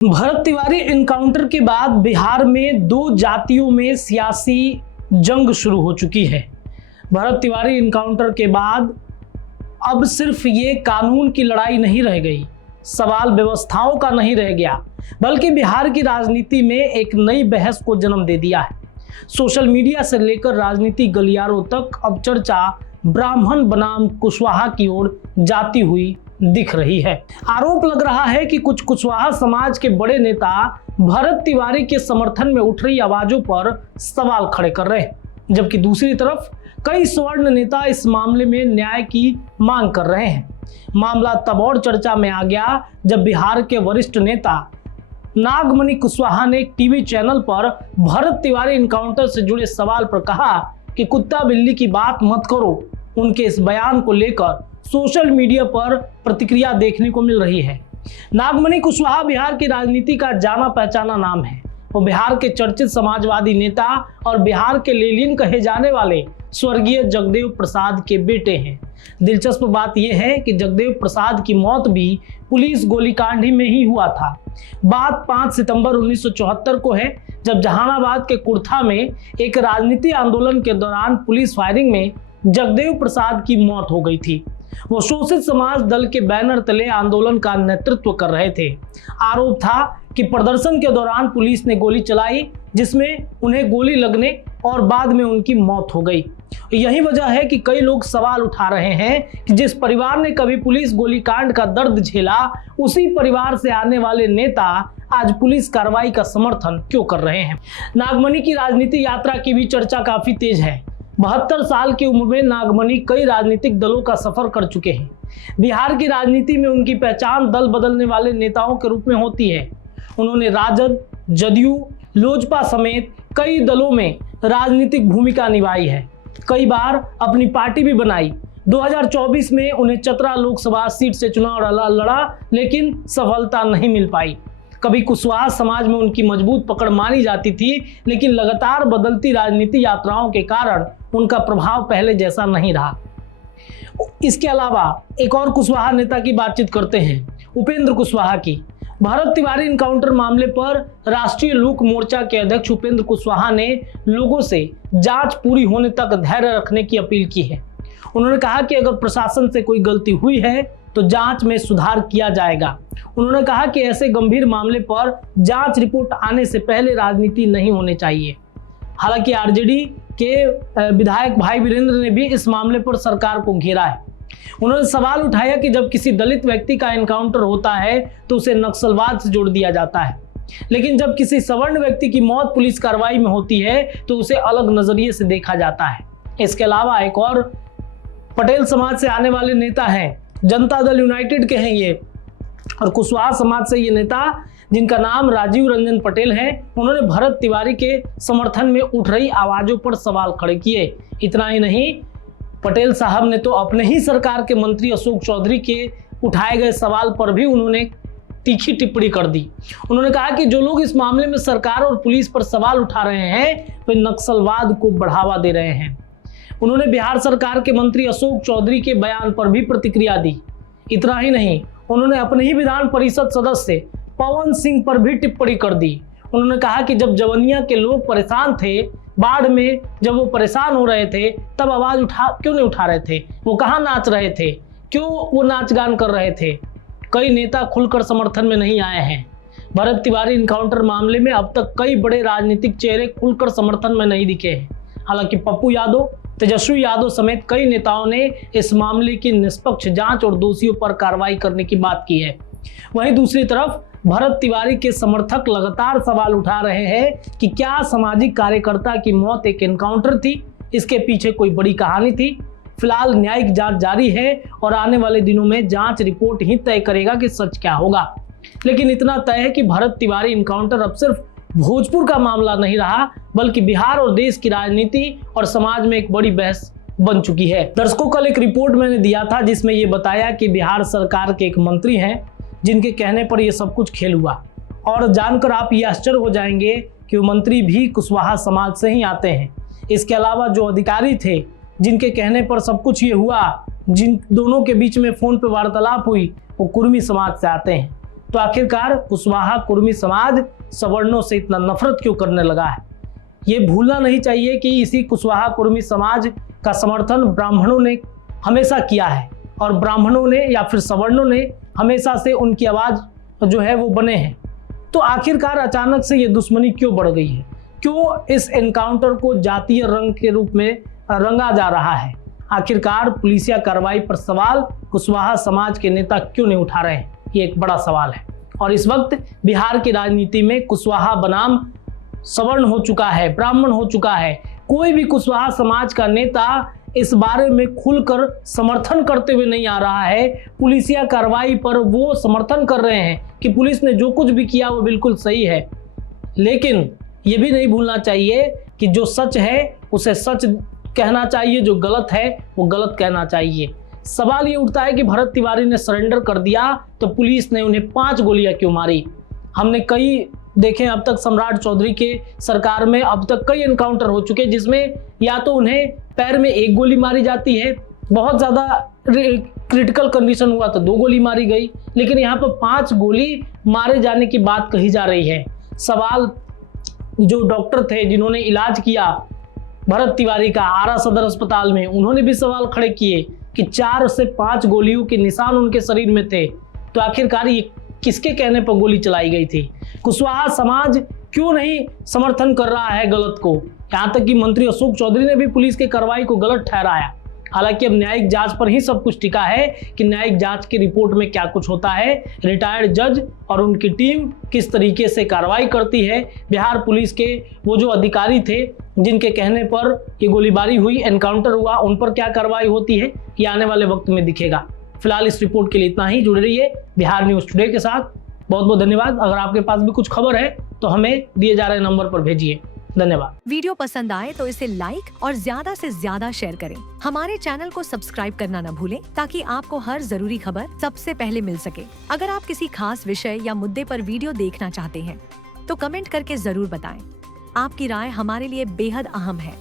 Bharat Tiwari encounter के बाद बिहार में दो जातियों में सियासी जंग शुरू हो चुकी है। भरत तिवारी एनकाउंटर के बाद अब सिर्फ ये कानून की लड़ाई नहीं रह गई, सवाल व्यवस्थाओं का नहीं रह गया, बल्कि बिहार की राजनीति में एक नई बहस को जन्म दे दिया है। सोशल मीडिया से लेकर राजनीतिक गलियारों तक अब चर्चा ब्राह्मण बनाम कुशवाहा की ओर जाती हुई दिख रही है। आरोप लग रहा है कि कुछ कुशवाहा समाज के बड़े नेता भरत तिवारी के समर्थन में उठ रही आवाजों पर सवाल खड़े कर रहे हैं, जबकि दूसरी तरफ कई सवर्ण नेता इस मामले में न्याय की मांग कर रहे हैं। मामला तब और चर्चा में आ गया जब बिहार के वरिष्ठ नेता नागमणि कुशवाहा ने एक टीवी चैनल पर भरत तिवारी एनकाउंटर से जुड़े सवाल पर कहा कि कुत्ता बिल्ली की बात मत करो। उनके इस बयान को लेकर सोशल मीडिया पर प्रतिक्रिया देखने को मिल रही है। नागमणि कुशवाहा बिहार की राजनीति का जाना पहचाना नाम है। वो बिहार के चर्चित समाजवादी नेता और बिहार के लेनिन कहे जाने वाले स्वर्गीय जगदेव प्रसाद के बेटे हैं। दिलचस्प बात यह है कि जगदेव प्रसाद की मौत भी पुलिस गोलीकांड ही में ही हुआ था। बात 5 सितंबर 1974 को है, जब जहानाबाद के कुर्था में एक राजनीतिक आंदोलन के दौरान पुलिस फायरिंग में जगदेव प्रसाद की मौत हो गई थी। वो शोषित समाज दल के बैनर तले आंदोलन का नेतृत्व कर रहे थे। आरोप था कि प्रदर्शन के दौरान पुलिस ने गोली चलाई, जिसमें उन्हें गोली लगने और बाद में उनकी मौत हो गई। यही वजह है कि कई लोग सवाल उठा रहे हैं कि जिस परिवार ने कभी पुलिस गोलीकांड का दर्द झेला, उसी परिवार से आने वाले नेता आज पुलिस कार्रवाई का समर्थन क्यों कर रहे हैं। नागमणि की राजनीतिक यात्रा की भी चर्चा काफी तेज है। 72 साल की उम्र में नागमणि कई राजनीतिक दलों का सफर कर चुके हैं। बिहार की राजनीति में उनकी पहचान दल बदलने वाले नेताओं के रूप में होती है। उन्होंने राजद, जदयू, लोजपा समेत कई दलों में राजनीतिक भूमिका निभाई है। कई बार अपनी पार्टी भी बनाई। 2024 में उन्हें चतरा लोकसभा सीट से चुनाव लड़ा, लेकिन सफलता नहीं मिल पाई। कभी कुशवाहा समाज में उनकी मजबूत पकड़ मानी जाती थी, लेकिन लगातार बदलती राजनीतिक यात्राओं के कारण उनका प्रभाव पहले जैसा नहीं रहा। इसके अलावा एक और कुशवाहा नेता की बातचीत करते हैं, उपेंद्र कुशवाहा की। भरत तिवारी एनकाउंटर मामले पर राष्ट्रीय लोक मोर्चा के अध्यक्ष उपेंद्र कुशवाहा ने लोगों से जांच पूरी होने तक धैर्य रखने की अपील की है। उन्होंने कहा कि अगर प्रशासन से कोई गलती हुई है तो जांच में सुधार किया जाएगा। उन्होंने कहा कि ऐसे गंभीर मामले पर जांच रिपोर्ट आने से पहले राजनीति नहीं होनी चाहिए। हालांकि आरजेडी के विधायक भाई वीरेंद्र ने भी इस मामले पर सरकार को घेरा है। उन्होंने सवाल उठाया कि जब किसी दलित व्यक्ति का एनकाउंटर होता है तो उसे नक्सलवाद से जोड़ दिया जाता है, लेकिन जब किसी सवर्ण व्यक्ति की मौत पुलिस कार्रवाई में होती है तो उसे अलग नजरिए से देखा जाता है। इसके अलावा एक और पटेल समाज से आने वाले नेता हैं, जनता दल यूनाइटेड के हैं ये, और कुशवाहा समाज से ये नेता जिनका नाम राजीव रंजन पटेल है, उन्होंने भरत तिवारी के समर्थन में उठ रही आवाजों पर सवाल खड़े किए। इतना ही नहीं, पटेल साहब ने तो अपने ही सरकार के मंत्री अशोक चौधरी के उठाए गए सवाल पर भी उन्होंने तीखी टिप्पणी कर दी। उन्होंने कहा कि जो लोग इस मामले में सरकार और पुलिस पर सवाल उठा रहे हैं वे नक्सलवाद को बढ़ावा दे रहे हैं। उन्होंने बिहार सरकार के मंत्री अशोक चौधरी के बयान पर भी प्रतिक्रिया दी। इतना ही नहीं, उन्होंने अपने ही विधान परिषद सदस्य पवन सिंह पर भी टिप्पणी कर दी। उन्होंने कहा कि जब जवनिया के लोग परेशान थे, बाढ़ में जब वो परेशान हो रहे थे, तब आवाज क्यों नहीं उठा रहे थे? वो कहाँ नाच रहे थे? क्यों वो नाच गान कर रहे थे? कई नेता खुलकर समर्थन में नहीं आए हैं। भरत तिवारी एनकाउंटर मामले में अब तक कई बड़े राजनीतिक चेहरे खुलकर समर्थन में नहीं दिखे हैं। हालांकि पप्पू यादव, तेजस्वी यादव समेत कई नेताओं ने इस मामले की निष्पक्ष जांच और दोषियों पर कार्रवाई करने की बात की है। वहीं दूसरी तरफ भरत तिवारी के समर्थक लगातार सवाल उठा रहे हैं कि क्या सामाजिक कार्यकर्ता की मौत एक एनकाउंटर थी, इसके पीछे कोई बड़ी कहानी थी। फिलहाल न्यायिक जांच जारी है और आने वाले दिनों में जांच रिपोर्ट ही तय करेगा कि सच क्या होगा। लेकिन इतना तय है कि भरत तिवारी एनकाउंटर अब सिर्फ भोजपुर का मामला नहीं रहा, बल्कि बिहार और देश की राजनीति और समाज में एक बड़ी बहस बन चुकी है। दर्शकों, कल एक रिपोर्ट मैंने दिया था जिसमें यह बताया कि बिहार सरकार के एक मंत्री हैं जिनके कहने पर यह सब कुछ खेल हुआ, और जानकर आप ये आश्चर्य हो जाएंगे कि वो मंत्री भी कुशवाहा समाज से ही आते हैं। इसके अलावा जो अधिकारी थे जिनके कहने पर सब कुछ ये हुआ, जिन दोनों के बीच में फोन पर वार्तालाप हुई, वो कुर्मी समाज से आते हैं। तो आखिरकार कुशवाहा कुर्मी समाज सवर्णों से इतना नफरत क्यों करने लगा है? ये भूलना नहीं चाहिए कि इसी कुशवाहा कुर्मी समाज का समर्थन ब्राह्मणों ने हमेशा किया है और ब्राह्मणों ने या फिर सवर्णों ने हमेशा से उनकी आवाज जो है वो बने हैं। तो आखिरकार अचानक से ये दुश्मनी क्यों बढ़ गई है? क्यों इस एनकाउंटर को जातीय रंग के रूप में रंगा जा रहा है? आखिरकार पुलिसिया कार्रवाई पर सवाल कुशवाहा समाज के नेता क्यों नहीं उठा रहे हैं? ये एक बड़ा सवाल है। और इस वक्त बिहार की राजनीति में कुशवाहा बनाम सवर्ण हो चुका है, ब्राह्मण हो चुका है। कोई भी कुशवाहा समाज का नेता इस बारे में खुलकर समर्थन करते हुए नहीं आ रहा है। पुलिसिया कार्रवाई पर वो समर्थन कर रहे हैं कि पुलिस ने जो कुछ भी किया वो बिल्कुल सही है, लेकिन ये भी नहीं भूलना चाहिए कि जो सच है उसे सच कहना चाहिए, जो गलत है वो गलत कहना चाहिए। सवाल ये उठता है कि भरत तिवारी ने सरेंडर कर दिया तो पुलिस ने उन्हें 5 गोलियां क्यों मारी? हमने कई देखें, अब तक सम्राट चौधरी के सरकार में अब तक कई एनकाउंटर हो चुके जिसमें या तो उन्हें पैर में 1 गोली मारी जाती है, बहुत ज़्यादा क्रिटिकल कंडीशन हुआ तो 2 गोली मारी गई, लेकिन यहाँ पर 5 गोली मारे जाने की बात कही जा रही है। सवाल जो डॉक्टर थे जिन्होंने इलाज किया भरत तिवारी का आरा सदर अस्पताल में, उन्होंने भी सवाल खड़े किए कि 4 से 5 गोलियों के निशान उनके शरीर में थे। तो आखिरकार ये किसके कहने पर गोली चलाई गई थी? कुशवाहा समाज क्यों नहीं समर्थन कर रहा है गलत को? यहाँ तक कि मंत्री अशोक चौधरी ने भी पुलिस की कार्रवाई को गलत ठहराया। हालांकि अब न्यायिक जांच पर ही सब कुछ टिका है कि न्यायिक जांच की रिपोर्ट में क्या कुछ होता है, रिटायर्ड जज और उनकी टीम किस तरीके से कार्रवाई करती है। बिहार पुलिस के वो जो अधिकारी थे जिनके कहने पर ये गोलीबारी हुई, एनकाउंटर हुआ, उन पर क्या कार्रवाई होती है ये आने वाले वक्त में दिखेगा। फिलहाल इस रिपोर्ट के लिए इतना ही। जुड़े रहिए बिहार न्यूज टुडे के साथ। बहुत बहुत धन्यवाद। अगर आपके पास भी कुछ खबर है तो हमें दिए जा रहे नंबर पर भेजिए। धन्यवाद। वीडियो पसंद आए तो इसे लाइक और ज्यादा से ज्यादा शेयर करें। हमारे चैनल को सब्सक्राइब करना न भूलें ताकि आपको हर जरूरी खबर सबसे पहले मिल सके। अगर आप किसी खास विषय या मुद्दे पर वीडियो देखना चाहते हैं तो कमेंट करके जरूर बताएं। आपकी राय हमारे लिए बेहद अहम है।